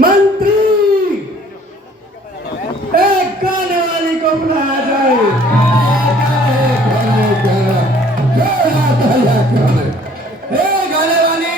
मंत्री, एक गाने वाली को बुलाया जाए। गाने वाली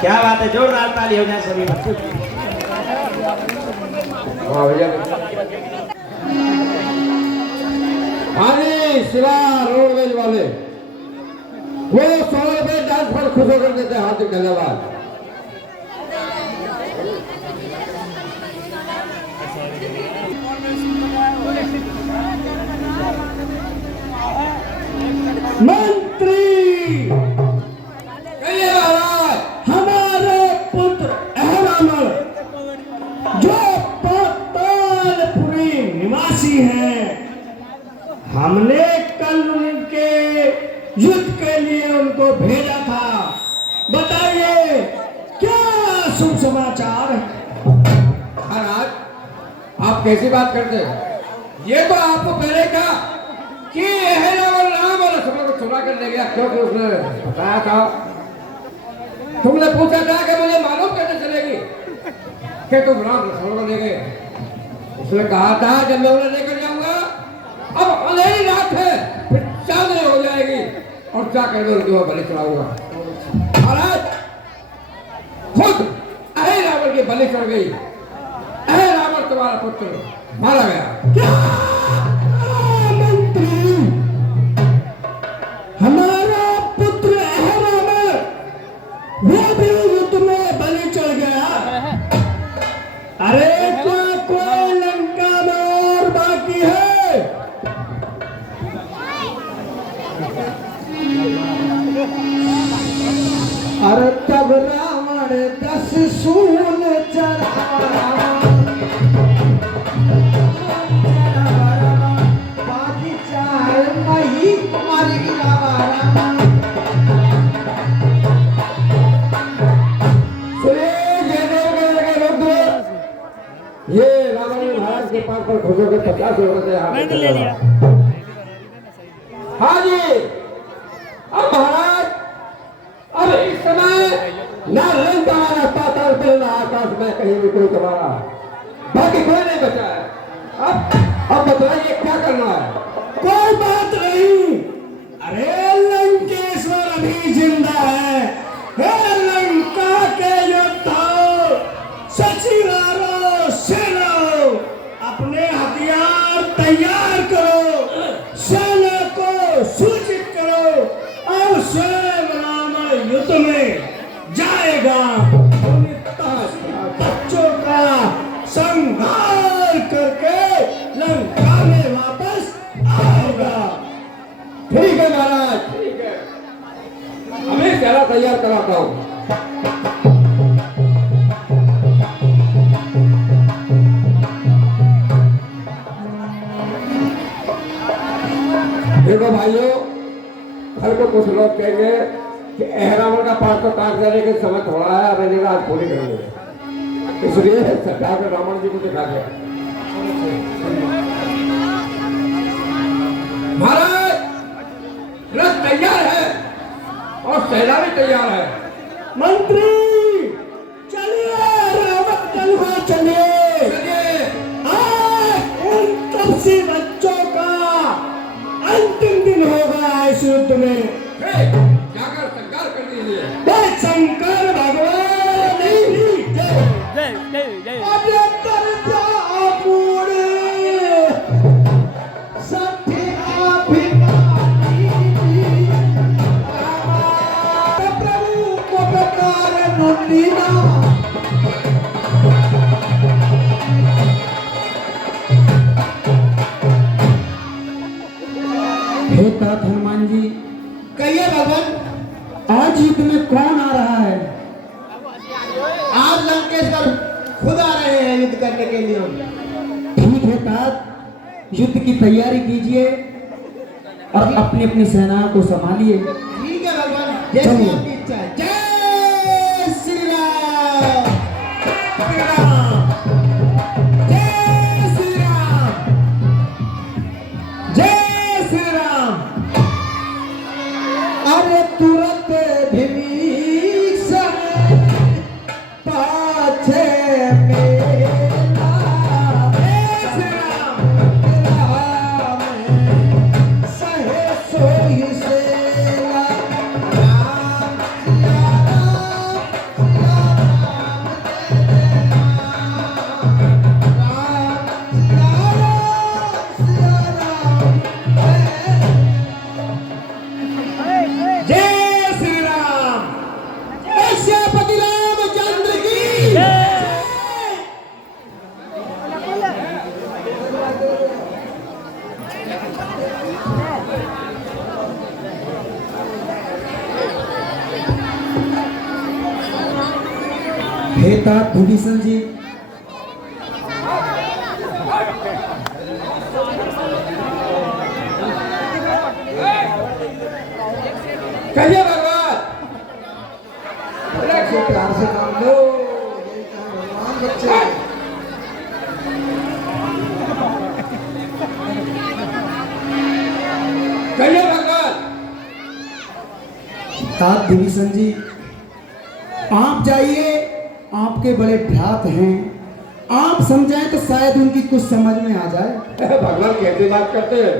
क्या बात है, जोरदार ताली हो जाए सभी। वाह भैया। आने शिवा रोडवेज वाले वो 100 रुपए डांस पर खुश होकर देते हैं। हार्दिक धन्यवाद। मंत्री भेजा था। बताइए क्या शुभ समाचार? महाराज, आप कैसी बात करते हैं? ये तो आपको पहले कहा कि राम और लक्ष्मण को चुरा कर ले गया, क्योंकि उसने बताया था। तुमने पूछा था कि मुझे मालूम कैसे चलेगी कि तुम राम लक्ष्मण को ले गए। उसने कहा था जब मैं उन्हें लेकर जाऊंगा, अब अंधेरी रात है, फिर चांदनी हो जाएगी और जाकर मैं उनकी बलि चढ़ाऊंगा। महाराज, खुद अहे रावण की बलि चढ़ गई। अहे रावण तुम्हारा पुत्र मारा गया। क्या मंत्री, हमारा पुत्र अहरावण वो भी युद्ध में बलि चढ़ गया? अरे क्या कोई लंका में और बाकी है? अरे तब रावण 10 सूल चढ़ावा, बाकी 4 नहीं मर गया रावण। ये रावण ने महाराज के पास पर खुशों के 50 औरतें हाथ ले लिया। हाँ जी, अब महाराज, अब इस समय ना रंग हमारा पाताल पे, ना आकाश में कहीं भी कोई तुम्हारा बाकी कोई नहीं बचा है। अब बताइए क्या करना है? कोई बात नहीं, अरे लंकेश्वर अभी जिंदा है। हे लंका के योद्धाओं, सचिवारों, सेनाओं, अपने हथियार तैयार करो, सेना को सूचित करो और स्वयं राम युद्ध में जाएगा। बच्चों का संहार करके लंका में वापस आएगा। ठीक है महाराज, ठीक है, हमें सेना तैयार कराता हूँ। देखो भाइयों, कल को कुछ लोग कहेंगे कि अहरावण का पाठ तो काट देने के समय थोड़ा है, अब इन्हें आज पूरी करेंगे, इसलिए सरकार ने रावण जी को दिखा दिया। महाराज, रथ तैयार है और सेना भी तैयार है। मंत्री चलिए, रावण तलवार चलिए। आज उन तपसी बच्चों का अंतिम दिन होगा इस युद्ध में। जाकर संकार कर दीजिए। शंकर भगवान की जय। अरे तर जा पूरे सत्य अभिमानी, प्रभु को प्रकार नुदीना। हे तात हनुमान जी, कहिए भगवान, आज युद्ध में कौन आ रहा है? आज लंकेश्वर खुद आ रहे हैं युद्ध करने के लिए। ठीक है तात, युद्ध की तैयारी कीजिए और अपनी अपनी सेना को संभालिए। ठीक है भगवान, जैसी चलिए। आपकी इच्छा है। जय श्री राम। श्री राम, जय श्री राम, जय श्री राम। अरे तुरंत भीषण पाछे मेरा, जय श्री राम, राम सहे सोई सेना। राम सिया राम, सिया राम जय राम, जय श्री राम। श्यापति रामचंद्र की हे तात विभीषण जी, कहिए भगवान। तात विभीषण जी, आप जाइए, आपके बड़े भ्रात हैं, आप समझाएं तो शायद उनकी कुछ समझ में आ जाए। भगवान कैसे बात करते हैं?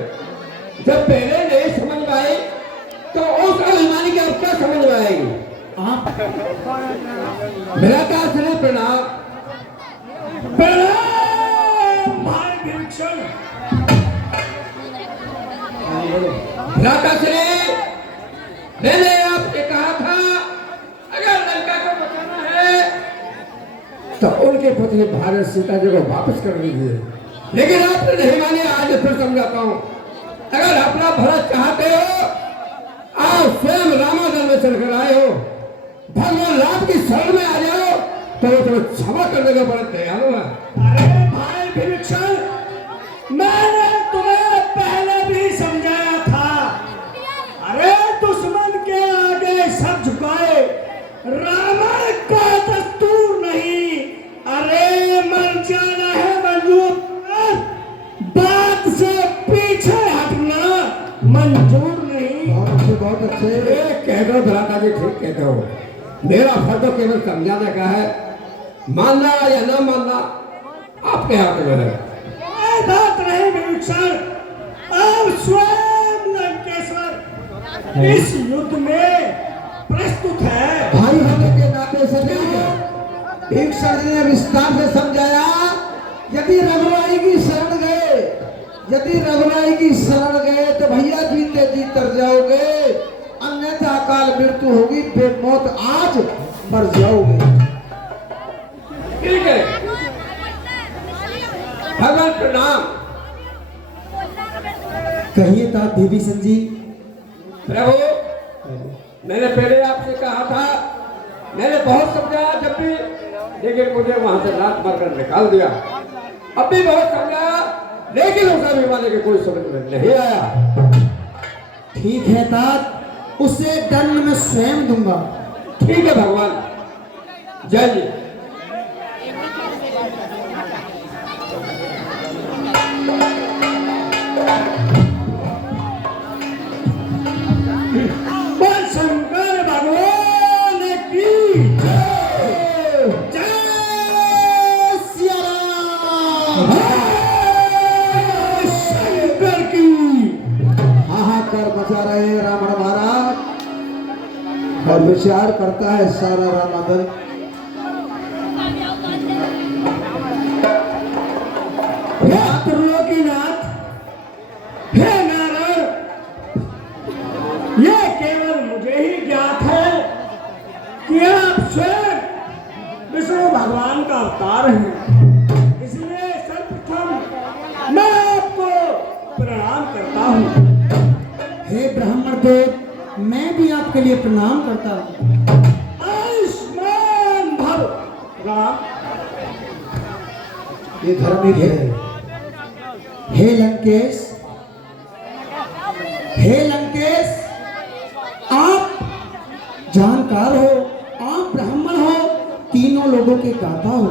जब पहले नहीं समझ में आई तो उस अभिमानी की अब क्या समझ में आएगी? आप मेरा क्या सुने प्रणाम। प्रणाम भाई विभीषण। मेरा क्या सुने, मैंने आपसे कहा था अगर लंका को बचाना है तो उनके पत्नी भारत सीता जी को वापस कर दीजिए, लेकिन आपने नहीं माने। आज फिर समझाता हूँ, अगर अपना भरत चाहते हो, आप स्वयं रामादल में चलकर आए हो, भगवान राम की शरण में आ जाओ तो वो तुम्हें क्षमा करने का बड़ा दयालु है। अरे भाई विभीषण, मैंने तुम्हें पहले भी समझाया था, अरे दुश्मन के आगे सब झुकाए, रावण का दस्तूर नहीं। अरे मर जाना है मंजूर, बात से पीछे हटना मंजूर नहीं। बहुत अच्छे कह दो भ्राता जी, ठीक कहते हो। मेरा फर्ज तो केवल समझाने का है, मानना या न मानना आपके हाथ में है। बात नहीं विभीषण, अब स्वयं लंकेश्वर इस युद्ध में प्रस्तुत है। भाई होने के नाते सभी भीषण जी ने विस्तार से समझाया, यदि रघुराई की शरण गए, यदि रघुराई की शरण गए तो भैया जीते जी तर जाओगे, अन्यथा अकाल मृत्यु होगी, बेमौत आज मर जाओगे। ठीक है भगवान प्रणाम। कहिए तात विभीषण जी। प्रभु, मैंने पहले आपसे कहा था, मैंने बहुत समझाया जब भी, लेकिन मुझे वहां से लात मारकर निकाल दिया। अब भी बहुत समझाया, लेकिन उस अभिमानी की कोई समझ में नहीं आया। ठीक है तात, उसे दंड मैं स्वयं दूंगा। ठीक है भगवान, जाइए। शंकर भगवान की जय। जय सिया राम। शंकर की। हाहाकार मचा रहे हैं रावण महाराज, और विचार करता है सारा रामादल। त्रिलोकीनाथ, हे नारायण, यह केवल मुझे ही ज्ञात है कि आप स्वयं विष्णु भगवान का अवतार हैं, इसलिए सर्वप्रथम मैं आपको प्रणाम करता हूँ। हे ब्राह्मण देव, मैं भी आपके लिए प्रणाम करता हूँ। आयुष्मान भव राम। ये धर्म ही है। हे लंकेश, हे लंकेश, आप जानकार हो, आप ब्राह्मण हो, तीनों लोगों के गाता हो।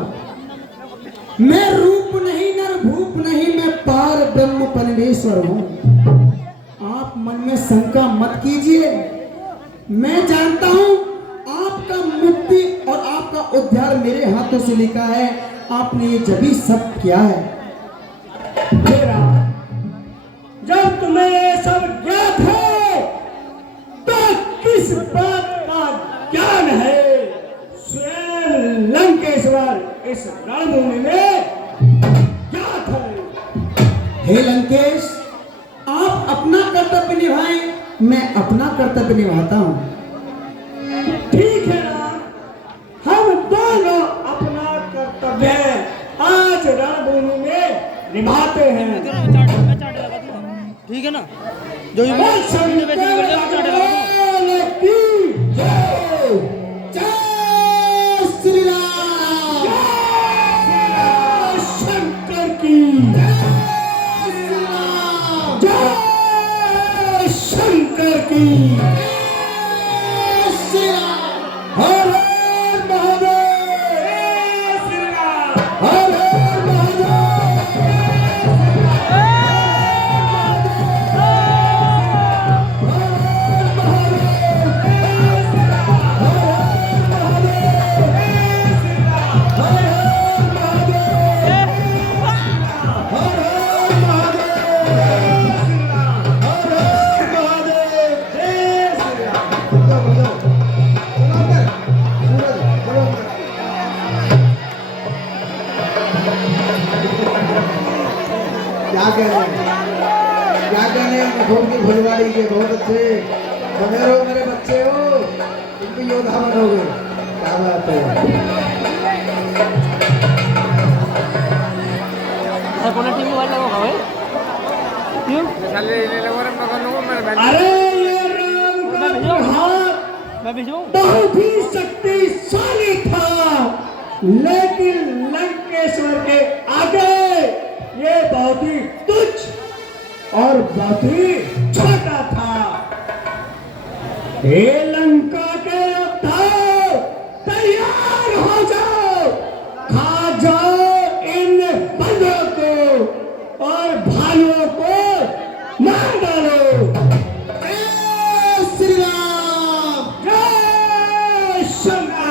मैं रूप नहीं, नर भूप नहीं, मैं पार ब्रह्म परमेश्वर हूँ। आप मन में शंका मत कीजिए, मैं जानता हूँ आपका मुक्ति और आपका उद्धार मेरे हाथों से लिखा है। आपने ये जभी सब किया है। जब तुम्हें ये सब ज्ञात है तो किस बात का ज्ञान है? स्वयं लंकेश्वर इस रणभूमि में ज्ञात है। हे लंकेश, आप अपना कर्तव्य निभाएं, मैं अपना कर्तव्य निभाता हूँ। ठीक है राम, हम दोनों अपना कर्तव्य आज रणभूमि में निभाते हैं। ठीक है ना, जो भी श्री राम। शंकर की जय। शंकर की हर हर महादेव। हर हर महादेव। जाओ बढ़ जाओ चलो अंदर सूरज चलो अंदर क्या कह रहे हैं क्या कह रहे हैं मखोल की फुलवाड़ी के बहुत अच्छे बने रहो मेरे बच्चे हो तुम भी योद्धा बनोगे क्या बात है कोना टीम वाला होगा भाई क्यों अरे ये राम का प्रहार मैं भेजूं बहुत ही शक्तिशाली था, लेकिन लंकेश्वर के आगे ये बहुत ही तुच्छ और बहुत ही छोटा था। हे लंका के योद्धाओ, तैयार हो जाओ, खा जाओ इन बंदरों को और भालुओं को मार डालो। जय श्री राम, जय शंकर।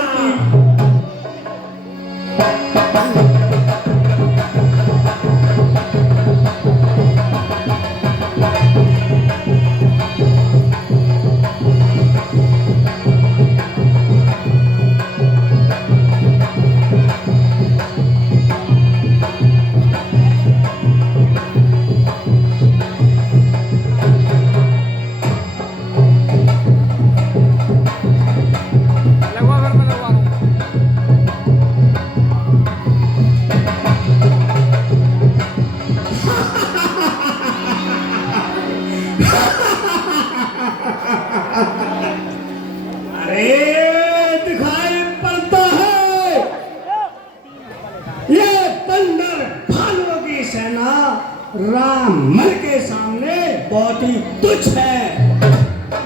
राममल के सामने बहुत ही तुच्छ है,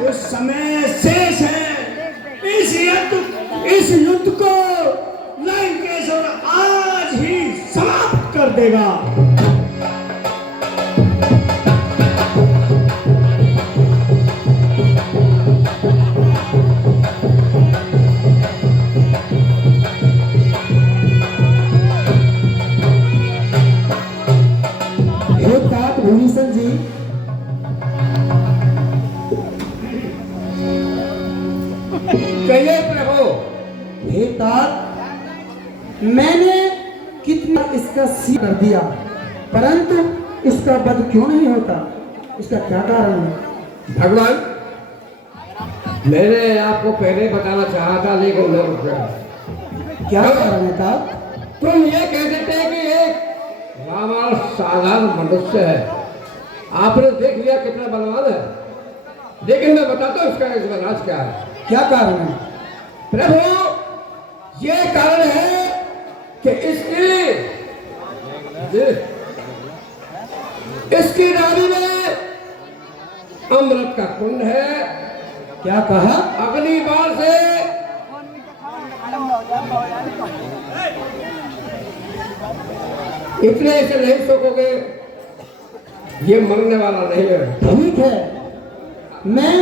उस समय शेष है। इस युद्ध को लंकेश्वर आज ही समाप्त कर देगा। भूषण जी, कहिए प्रभु। हे तात, मैंने कितना इसका सी कर दिया, परंतु इसका वध क्यों नहीं होता? इसका क्या कारण है? भगवान, मैंने आपको पहले बताना चाहा था लेकिन न रुक गया। क्या कारण है तात? तुम ये कह देते हैं कि एक रावण साधारण मनुष्य है, आपने देख लिया कितना बलवान है, लेकिन मैं बताता हूँ इसका राज क्या है। क्या कारण है? प्रभु, ये कारण है कि इसकी नाभि में अमृत का कुंड है। क्या कहा? अगली बार से इतने ऐसे नहीं सोचोगे, ये मरने वाला नहीं है। ठीक है, मैं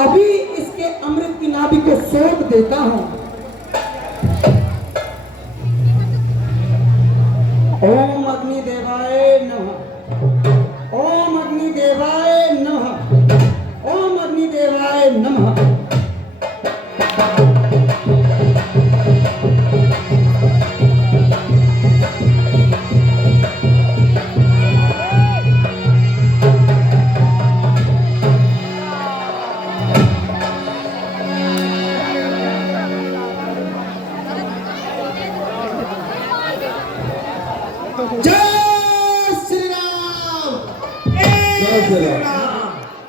अभी इसके अमृत की नाभि को सोख देता हूं। ओम अग्निदेवाय नमः, ओम अग्निदेवाय नमः, ओम अग्निदेवाय नमः।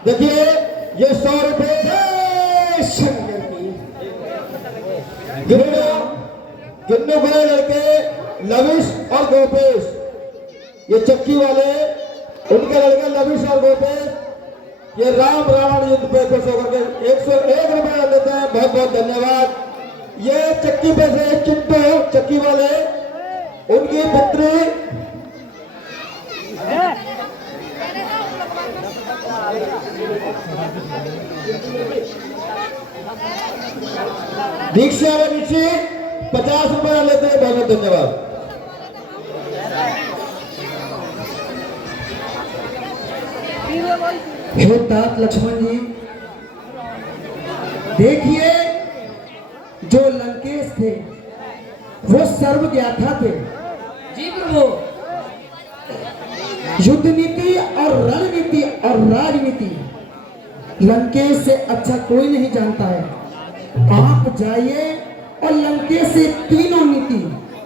देखिए, ये 100 रुपए थे शंकर की। गिन्नू गए लड़के लविश और गोपेश, ये चक्की वाले, उनके लड़के लविश और गोपेश, ये राम रावण युद्ध पे खुश होकर के 101 रुपए देते हैं। बहुत बहुत धन्यवाद। ये चक्की पे से चिंटू चक्की वाले, उनकी पुत्री दीक्षा व ऋषि 50 रुपए लेते हैं। बहुत बहुत धन्यवाद। हे तात लक्ष्मण जी, देखिए, जो लंकेश थे वो सर्वज्ञाता थे। जी प्रभु। युद्ध नीति और रणनीति और राजनीति लंकेश से अच्छा कोई नहीं जानता है। आप जाइए और लंकेश से तीनों नीति,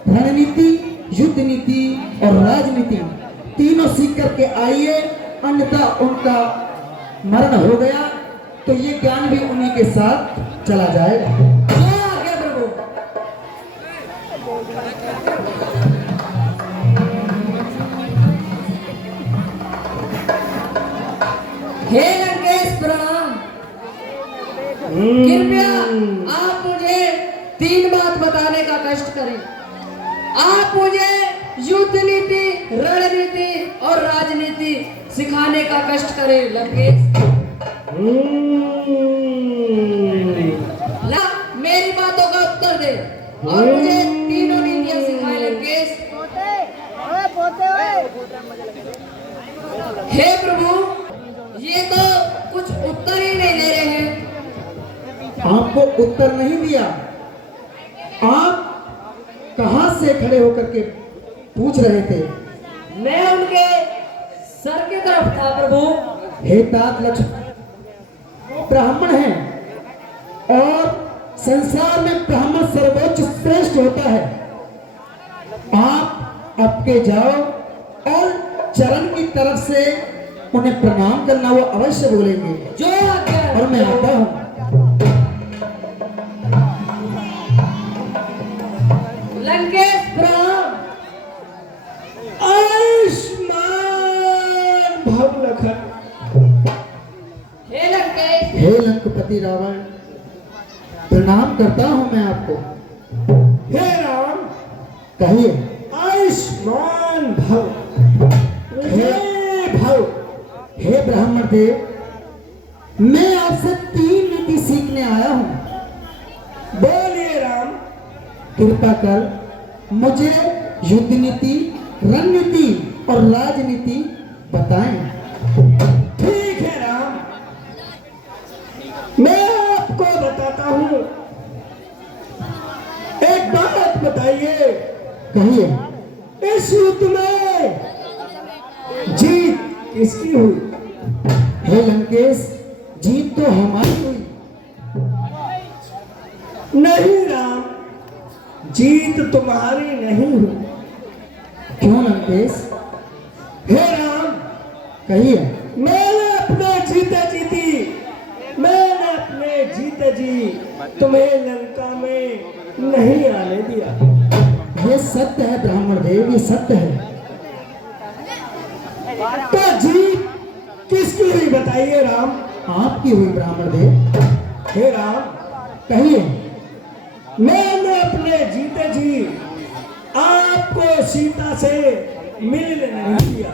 रणनीति, युद्ध नीति और राजनीति तीनों सीख करके आइए, अन्यथा उनका मरण हो गया तो ये ज्ञान भी उन्हीं के साथ चला जाएगा। जो आज्ञा प्रभु। हे लंकेश प्रणाम। कृपया आप मुझे 3 बात बताने का कष्ट करें। आप मुझे युद्ध नीति, रणनीति और राजनीति सिखाने का कष्ट करें लंकेश। ला मेरी बातों का उत्तर दे और मुझे तीनों नीतियां सिखाए लंकेश। हे प्रभु, ये तो कुछ उत्तर ही नहीं दे रहे हैं। आपको उत्तर नहीं दिया, आप कहां से खड़े होकर के पूछ रहे थे? मैं उनके सर की तरफ था प्रभु। हे तात लक्ष्मण, ब्राह्मण हैं और संसार में ब्राह्मण सर्वोच्च श्रेष्ठ होता है। आप आपके जाओ और चरण की तरफ से उन्हें प्रणाम करना, वो अवश्य बोलेंगे। जो आज्ञा। और मैं आता हूं। लंकेश प्रणाम। आयुष्मान भव लखन। हे लंकेश। हे लंकपति रावण, प्रणाम करता हूं मैं आपको। हे राम, कहिए। आयुष्मान भव। हे भव, हे ब्राह्मण देव, मैं आपसे 3 नीति सीखने आया हूं। बोलिए राम। कृपा कर मुझे युद्ध नीति, रणनीति और राजनीति बताएं। ठीक है राम, मैं आपको बताता हूं। एक बात बताइए। कहिए। इस युद्ध में जीत किसकी हुई? हे लंकेश, जीत तो हमारी हुई। नहीं राम, जीत तुम्हारी नहीं हुई। क्यों लंकेश? हे राम, कहिए। मैंने अपने जीते जी तुम्हें लंका में नहीं आने दिया। ये सत्य है ब्राह्मण देव, ये सत्य है। तो जीत किसकी हुई बताइए राम? आपकी हुई ब्राह्मण देव। हे राम, कहिए। मैंने अपने जीते जी आपको सीता से मिलने नहीं दिया।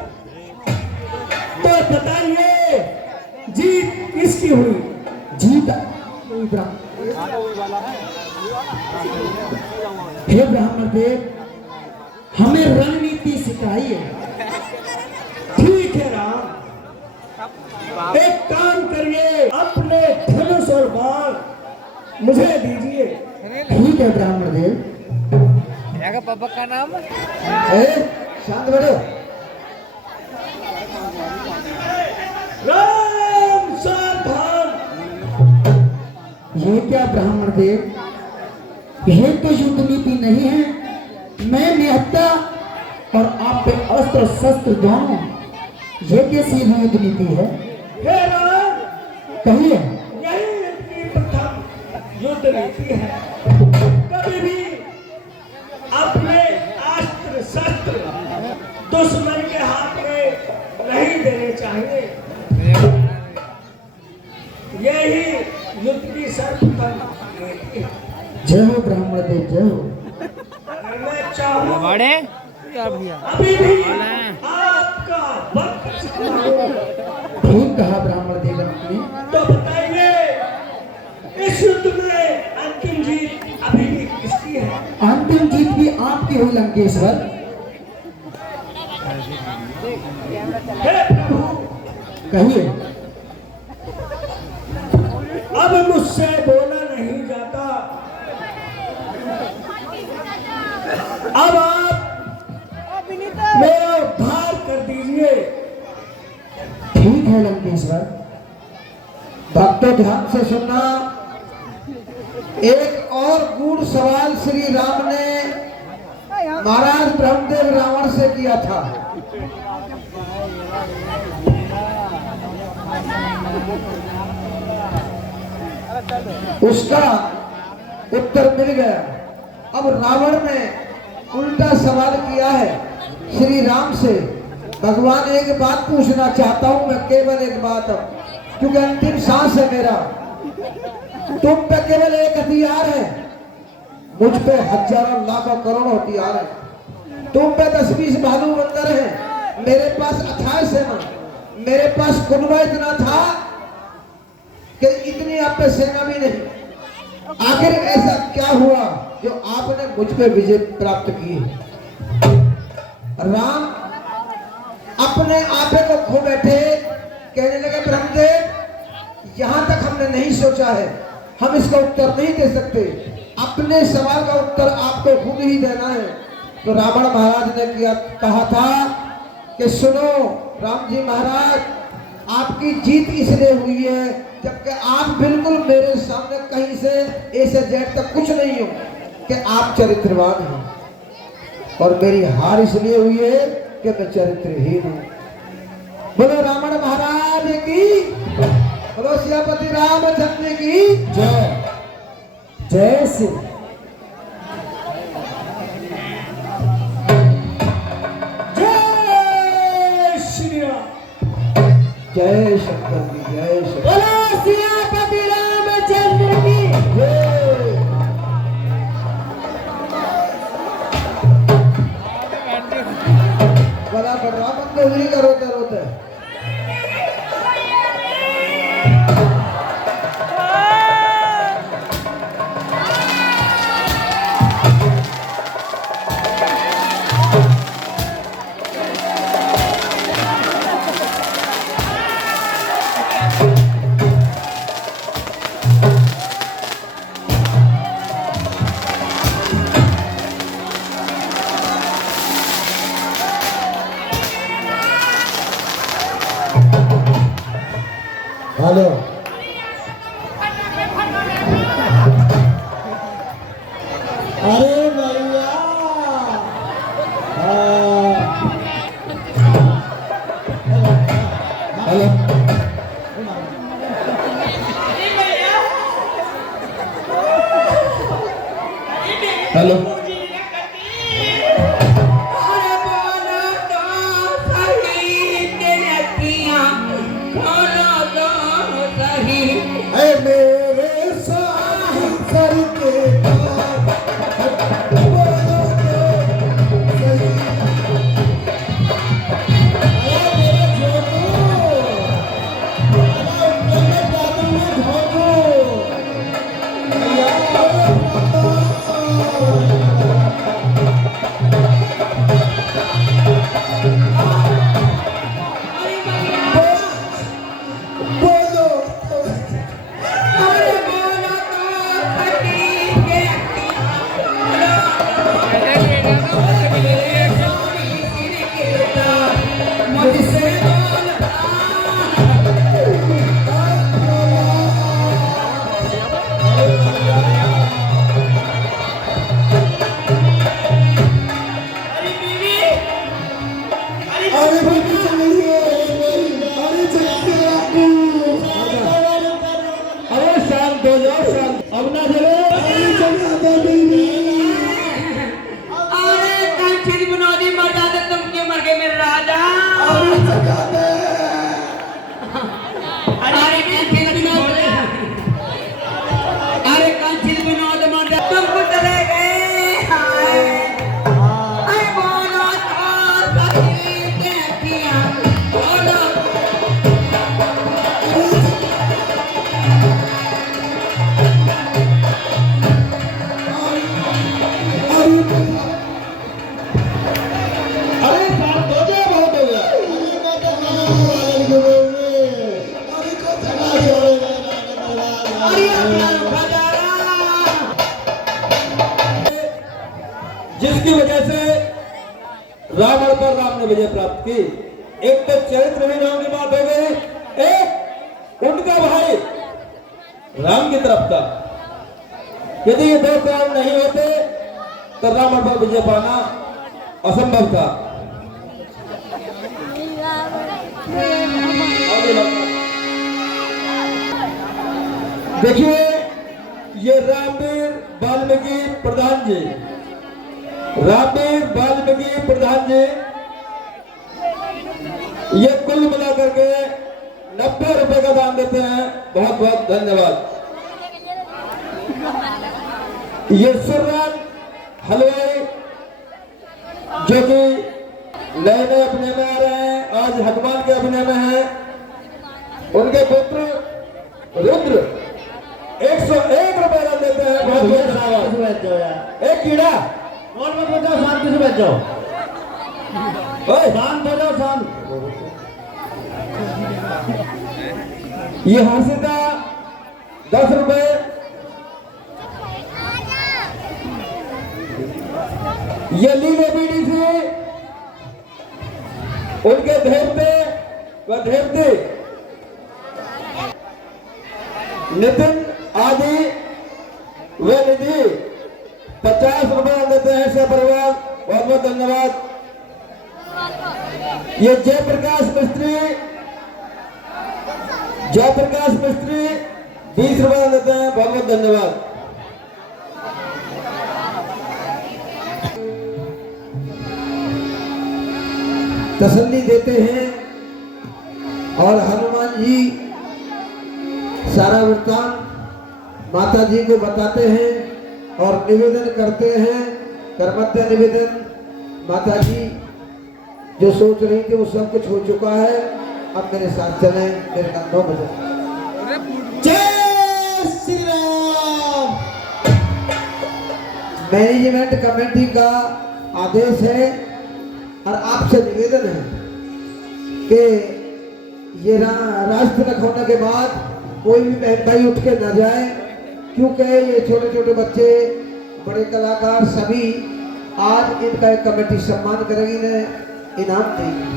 तो बताइए जीत किसकी हुई? जीत हुई हे ब्राह्मण देव, हमें रणनीति सिखाइए। ठीक है राम, एक काम करिए, अपने धनुष और बाण मुझे दीजिए। ठीक है ब्राह्मण देव। पापा का नाम? शांत बैठो। राम सावधान। ये क्या ब्राह्मण देव, ये तो युद्ध नीति नहीं है। मैं निहत्था और आप पे अस्त्र शस्त्र दोनों, ये कैसी युद्ध नीति है? हे राम, कहिए। यही इनकी प्रथम युद्ध नीति है। कभी भी अपने अस्त्र शस्त्र दुश्मन के हाथ में नहीं देने चाहिए। यही युद्ध की सर्वप्रथम नीति है। जय हो ब्राह्मण देव, जय हो। अगर मैं चाहूं अभी भी आपका वक्त ठीक कहा ब्राह्मण देव आपने। तो बताइए, इस युद्ध में अंतिम जीत अभी भी किसकी है? अंतिम जीत भी आपकी हुई लंकेश्वर। हे प्रभु, कहिए। अब मुझसे बोला नहीं जाता। अब आप मेरा उद्धार कर दीजिए। ठीक है लंकेश्वर, भक्तों ध्यान से सुनना। एक और गूढ़ सवाल श्री राम ने महाराज ब्रह्मदेव रावण से किया था। उसका उत्तर मिल गया। अब रावण ने उल्टा सवाल किया है श्री राम से। भगवान एक बात पूछना चाहता हूं मैं, केवल एक बात, क्योंकि अंतिम सांस है मेरा। तुम पे केवल एक हथियार है, मुझ पे हजारों लाखों करोड़ों हथियार है। तुम पे 10-20 भालू बंदर है, मेरे पास अथाह सेना। मेरे पास कुनबा इतना था कि इतनी आप पे सेना भी नहीं। आखिर ऐसा क्या हुआ जो आपने मुझ पे विजय प्राप्त की? राम अपने आपे को खो बैठे, कहने लगे ब्रह्मदेव यहां तक हमने नहीं सोचा है, हम इसका उत्तर नहीं दे सकते, अपने सवाल का उत्तर आपको खुद ही देना है। तो रावण महाराज ने कहा था कि सुनो राम जी महाराज, आपकी जीत इसलिए हुई है जबकि आप बिल्कुल मेरे सामने कहीं से ए से जेड तक कुछ नहीं हो कि आप चरित्रवान हैं, और मेरी हार इसलिए हुई है कि मैं चरित्रहीन हूं। बोलो रावण महाराज की, बोलो सियापति रामचंद्र की जय। जय श्री जय श्री राम। जय शंकर की जय शंकर। बोलो सियापति रामचंद्र की। बड़ा बड़ा बंदोबरी का रोते रोते हेलो। अरे भैया, हेलो। हेलो। मेरे साहिब सर के जिसकी वजह से रावण पर राम ने विजय प्राप्त की। एक तो चरित्र विनोद की बात हो गई, एक उनका भाई राम की तरफ था। यदि ये दो काम नहीं होते तो रावण पर विजय पाना असंभव था। देखिए ये रामवीर वाल्मीकि प्रधान जी, रामवीर वाल्मीकि प्रधान जी, ये कुल मिलाकर के 90 रुपए का दान देते हैं। बहुत बहुत धन्यवाद। ये सुरराम हलवाई जो कि नए नए अभिनय में आ रहे हैं, आज हनुमान के अभिनय में हैं, उनके पुत्र रुद्र 101 रुपए दान देते हैं। बहुत बहुत धन्यवाद। एक कीड़ा और मत बचाओ, शांति से बैठ जाओ, शांत हो जाओ, शांत। ये हर्षिता 10 रुपए, ये लीले बीडी से उनके देवते व देवते नितिन आदि व निधि 50 रुपए देते हैं सब परिवार। बहुत बहुत धन्यवाद। ये जयप्रकाश मिस्त्री 20 रुपए देते हैं। बहुत बहुत धन्यवाद। तसल्ली देते हैं और हनुमान जी सारा वृत्तांत माता जी को बताते हैं और निवेदन करते हैं। कर्मत्य निवेदन, माता जी जो सोच रही थी वो सब कुछ हो चुका है। अब मेरे साथ चलें, मेरे कंधों पर चलें। जय श्री राम। मैनेजमेंट कमेटी का आदेश है और आपसे निवेदन है कि ये राष्ट्र तक होने के बाद कोई भी बहन भाई उठ के न जाए, क्योंकि ये छोटे छोटे बच्चे, बड़े कलाकार सभी आज इनका एक कमेटी सम्मान करेगी, इन्हें इनाम देगी।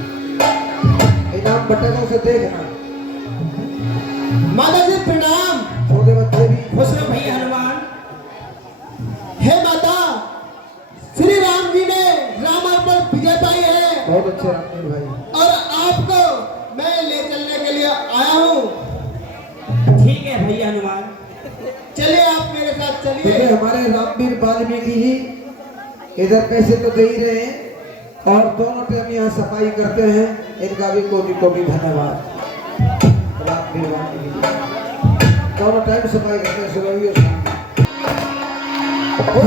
इनाम बटनों से देखना। माता जी प्रणाम। छोटे बच्चे भी खुश रहो भैया हनुमान। हे माता, श्री राम जी ने रावण पर विजय पाई है बहुत अच्छे रामवीर भाई, और आपको मैं ले चलने के लिए आया हूँ। ठीक है भैया हनुमान, चलिए आप मेरे साथ क्योंकि चलिए। हमारे रामवीर वाल्मीकि ही इधर पैसे तो दे ही रहे हैं और दोनों टाइम यहाँ सफाई करते हैं। इनका भी कोटि कोटि धन्यवाद। रामवीर वाल्मीकि दोनों टाइम सफाई करते हैं, सुबह भी और शाम को।